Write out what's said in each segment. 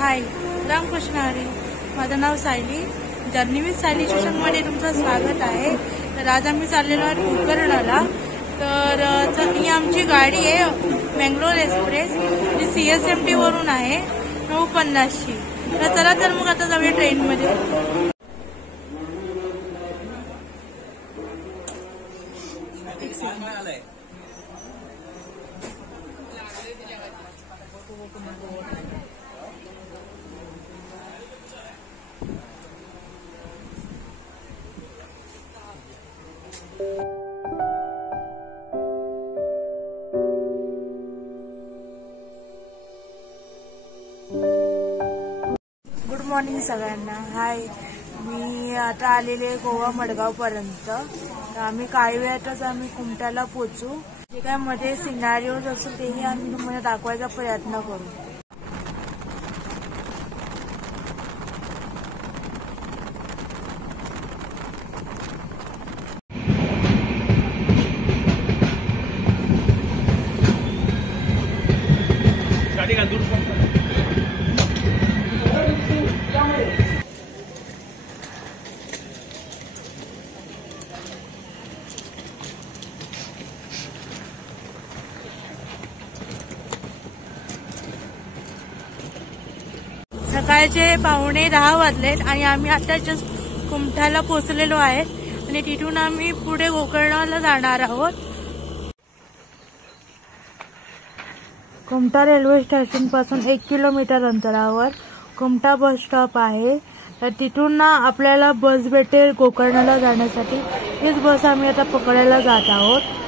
हाय, रामकृष्ण हरी. माझं नाव Sayali. Journey with Sayali स्टेशनमध्ये तुमचं स्वागत आहे. तर आज आम्ही चाललेलो आहोत गोकर्णाला. तर ही आमची गाडी आहे बँगलोर एक्सप्रेस. जी CSMT वरून आहे 9:50ची. तर चला तर मग आता जाऊया ट्रेनमध्ये. गुड मॉर्निंग सगळ्यांना. हाय, मी आता आलेले गोवा मडगाव पर्यंत. तर आम्ही काही वेळातच आम्ही कुमट्याला पोहोचू. जे काय मध्ये सिनारिओज असेल तेही आम्ही तुम्हाला दाखवायचा प्रयत्न करू. सकाळचे 9:45 वाजलेत आणि आम्ही आता जस्ट कुमठ्याला पोहोचलेलो आहे आणि तिथून आम्ही पुढे गोकर्णाला जाणार आहोत. कुमठा रेल्वे स्टेशन पासून 1 किलोमीटर अंतरावर कुमठा बस स्टॉप आहे. तर तिथून ना आपल्याला बस भेटेल गोकर्णाला जाण्यासाठी. हीच बस आम्ही आता पकडायला जात आहोत.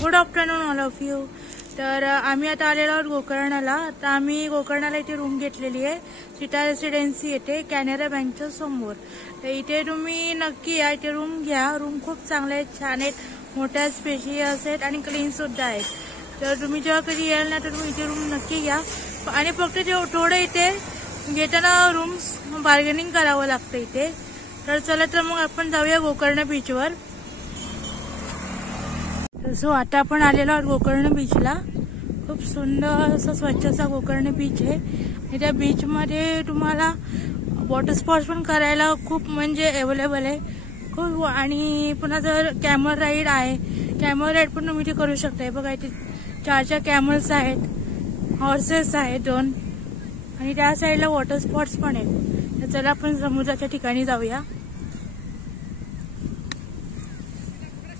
Good afternoon all of you. तर आम्ही आता आलेलो आहोत गोकर्णाला. तर आम्ही गोकर्णाला इथे रूम घेतलेली आहे. सीता रेसिडेन्सी येते कॅनरा बँकच्या समोर. तर इथे तुम्ही नक्की या, इथे रूम घ्या. रूम खूप चांगले आहेत, छान आहेत, मोठ्या स्पेशियस आहेत आणि क्लीन सुद्धा आहेत. तर तुम्ही जेव्हा कधी याल ना तर तुम्ही इथे रूम नक्की घ्या. आणि फक्त थोडं इथे घेताना रूम्स बार्गेनिंग करावं लागतं इथे. तर चला तर मग आपण जाऊया गोकर्ण बीचवर. सो आता आपण आलेलो आहोत गोकर्ण बीचला. खूप सुंदर असं स्वच्छ असा गोकर्ण बीच आहे. आणि त्या बीचमध्ये तुम्हाला वॉटर स्पोर्ट्स पण करायला खूप म्हणजे अवेलेबल आहे खूप. आणि पुन्हा जर कॅमल राईड आहे, कॅमल राईड पण तुम्ही ते करू शकता. बघा इथे 4 कॅमल्स आहेत, हॉर्सेस आहेत 2 आणि त्या साईडला वॉटर स्पोर्ट्स पण आहेत. तर चला आपण समुद्राच्या ठिकाणी जाऊया.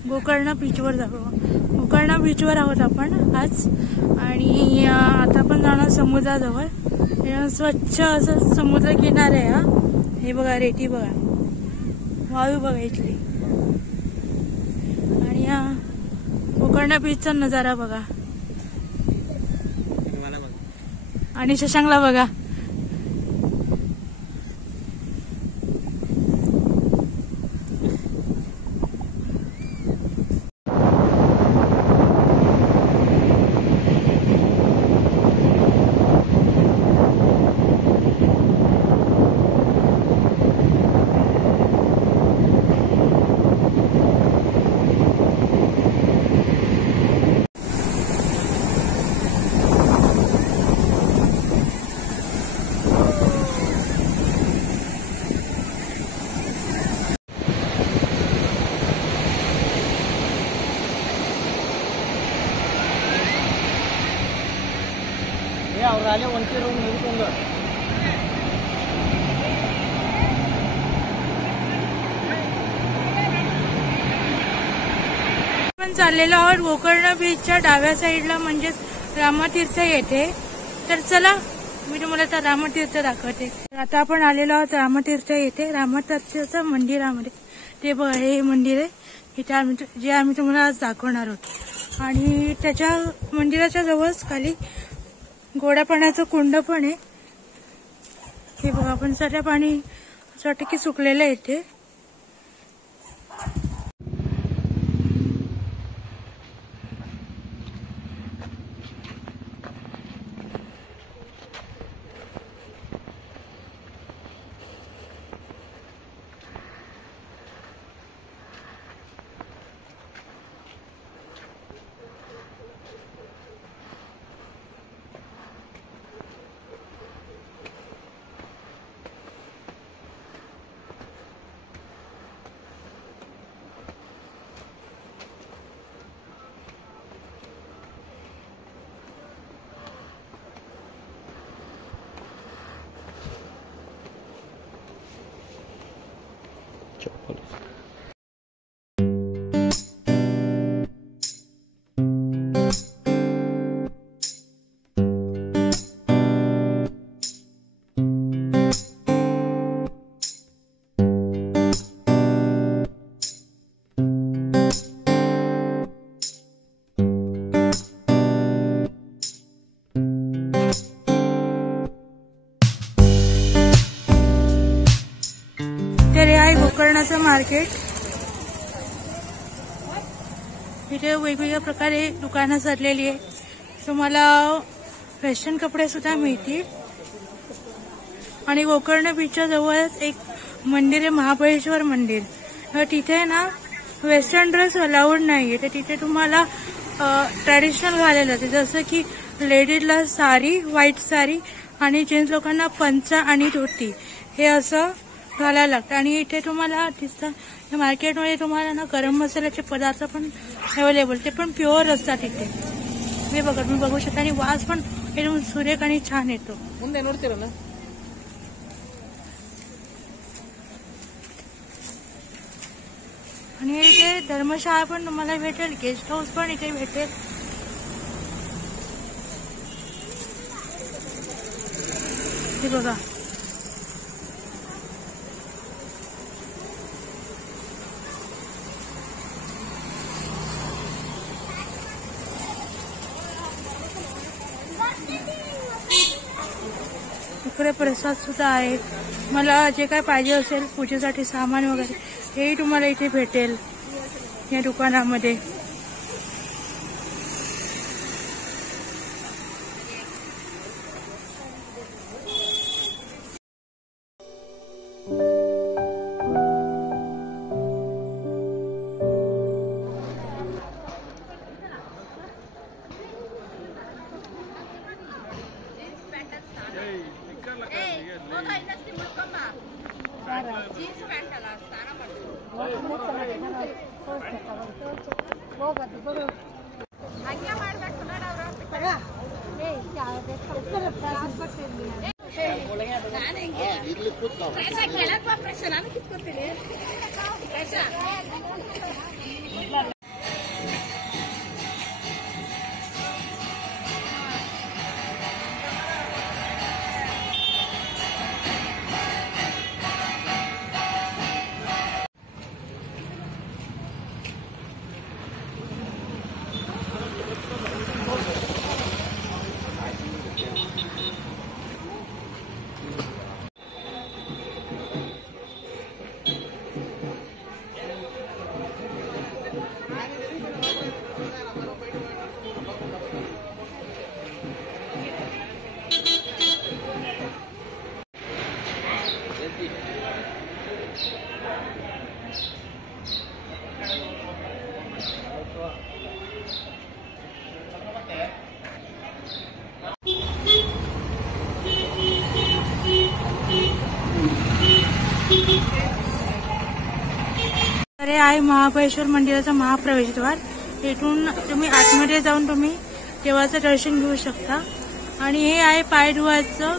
गोकर्ण बीचवर जाऊ. गोकर्ण बीचवर आहोत आपण आज. आणि आता आपण जाणार समुद्राजवळ. स्वच्छ असं समुद्र किनारा आहे हा. हे बघा रेती बघा, वाळू बघा इथली. आणि हा गोकर्ण बीचचा नजारा बघा. आणि शशांकला बघा. आपण चाललेलो आहोत गोकर्ण बीचच्या डाव्या साईडला म्हणजे रामतीर्थ येथे. तर चला मी तुम्हाला तर रामतीर्थ दाखवते. आता आपण आलेलो आहोत रामतीर्थ येथे. रामतीर्थच्या मंदिरामध्ये ते बघा हे मंदिर आहे इथे जे आम्ही तुम्हाला आज दाखवणार आहोत. आणि त्याच्या मंदिराच्या जवळच खाली गोड्या पाण्याचं कुंड पण आहे. हे बघा आपण सध्या पाणी असं वाटतं की सुकलेलं आहे इथे. तर हे आहे गोकर्णाचं मार्केट. इथे वेगवेगळ्या प्रकारे दुकानं सजलेली आहे. तुम्हाला फॅशन कपडे सुद्धा मिळतील. आणि गोकर्ण बीचच्या जवळच एक मंदिर आहे महाबळेश्वर मंदिर. तिथे ना वेस्टर्न ड्रेस अलाउड नाहीये. तर तिथे तुम्हाला ट्रॅडिशनल घालायला लागते. जसं की लेडीजला साडी, व्हाईट साडी आणि जेंट्स लोकांना पंचा आणि धोती हे असं घालायला लागतं. आणि इथे तुम्हाला दिसतं या मार्केटमध्ये तुम्हाला ना गरम मसाल्याचे पदार्थ पण अवेलेबल, ते पण प्युअर असतात इथे. हे बघा तुम्ही बघू शकता. आणि वास पण एकदम सुरेख आणि छान येतो. ಮುಂದೆ ನೋಡ್ತೀರಲ್ಲ. आणि इथे धर्मशाळा पण तुम्हाला भेटेल, गेस्ट हाऊस पण इथे भेटेल. हे बघा इकडे प्रसाद सुद्धा आहे. मला जे काय पाहिजे असेल पूजेसाठी सामान वगैरे हेही तुम्हाला इथे भेटेल या दुकानामध्ये. हे आहे महाबळेश्वर मंदिराचा महाप्रवेशद्वार. इथून तुम्ही आतमध्ये जाऊन तुम्ही देवाचं दर्शन घेऊ शकता. आणि हे आहे पाय धुवायचं.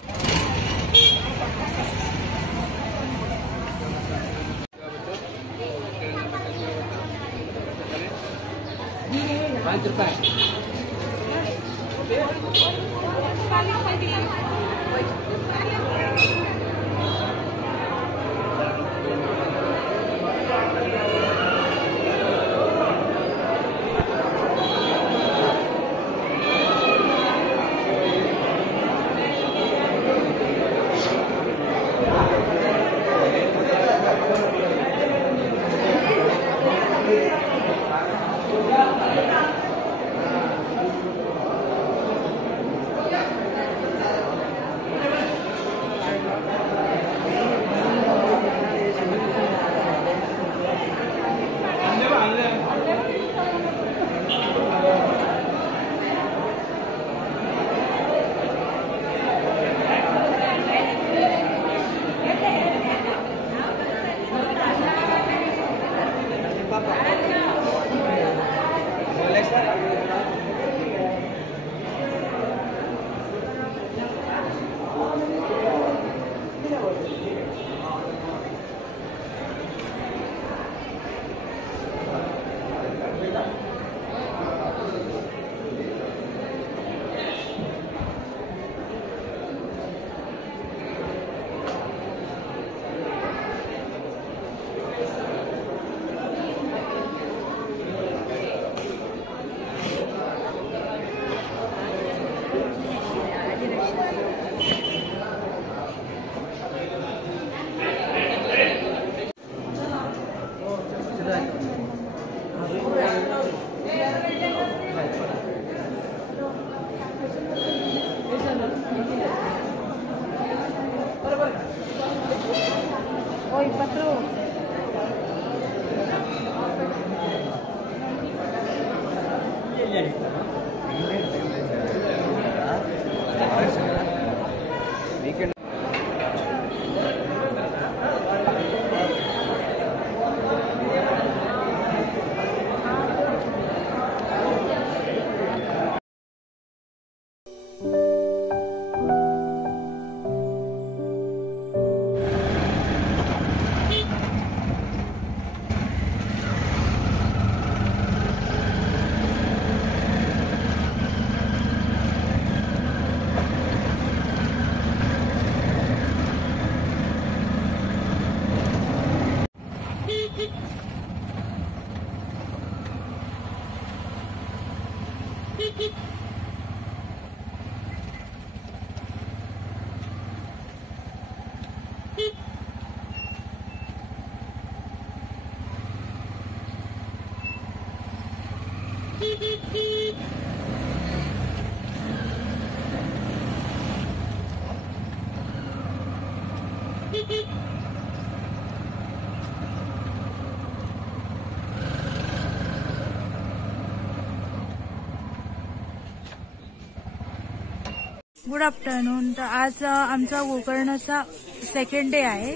Good afternoon. तर आज आमचा गोकर्णचा सेकंड डे आहे.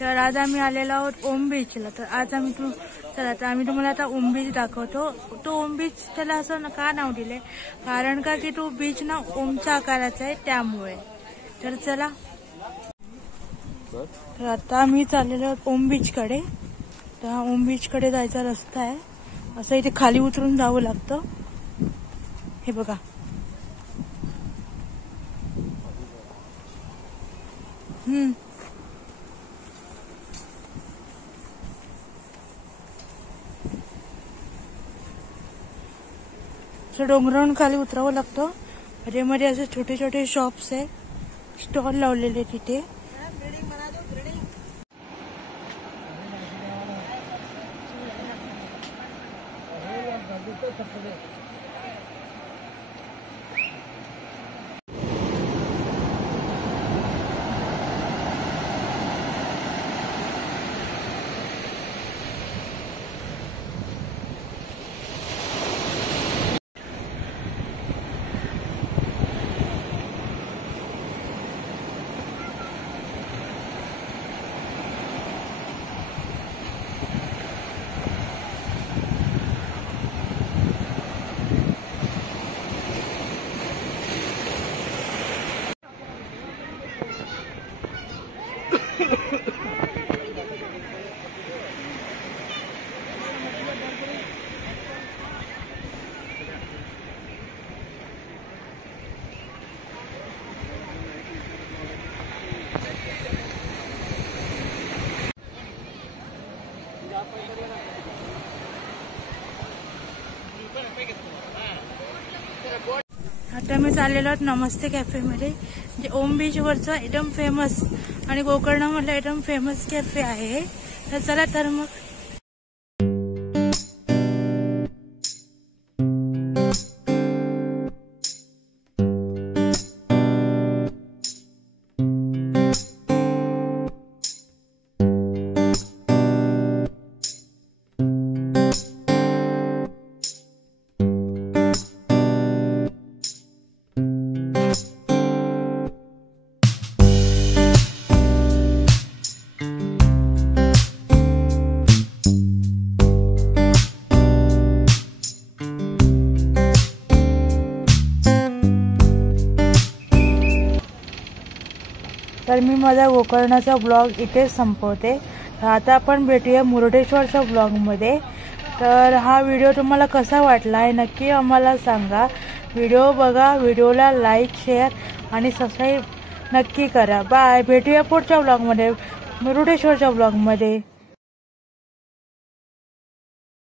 तर आज आम्ही आलेलो आहोत ओम बीचला. तर आज आम्ही तुम्हाला आता ओम बीच दाखवतो. तो ओम बीच त्याला असं का नाव दिलंय, कारण का की तो बीच ना ओमच्या आकाराचा आहे त्यामुळे. तर चला, तर आता आम्ही चाललेलो आहोत ओम बीच कडे. तर हा ओम बीच कडे जायचा रस्ता आहे. असं इथे खाली उतरून जावं लागतं. हे बघा, डोंगरावरून खाली उतरावं लागतं. मध्ये असे छोटे छोटे शॉप्स आहे, स्टॉल लावलेले तिथे. आता मी चाललेलो आहोत नमस्ते कॅफेमध्ये, जे ओम बीचवरचं एकदम फेमस आणि गोकर्णामधलं एकदम फेमस कॅफे आहे. तर चला तर मग. तर मी माझा गोकर्णाचा ब्लॉग इथेच संपवते. आता आपण भेटूया मुरुडेश्वरच्या ब्लॉगमध्ये. तर हा व्हिडिओ तुम्हाला कसा वाटला आहे नक्की आम्हाला सांगा. व्हिडिओ बघा, व्हिडिओला लाईक, शेअर आणि सबस्क्राईब नक्की करा. बाय. भेटूया पुढच्या ब्लॉगमध्ये, मुरुडेश्वरच्या ब्लॉगमध्ये.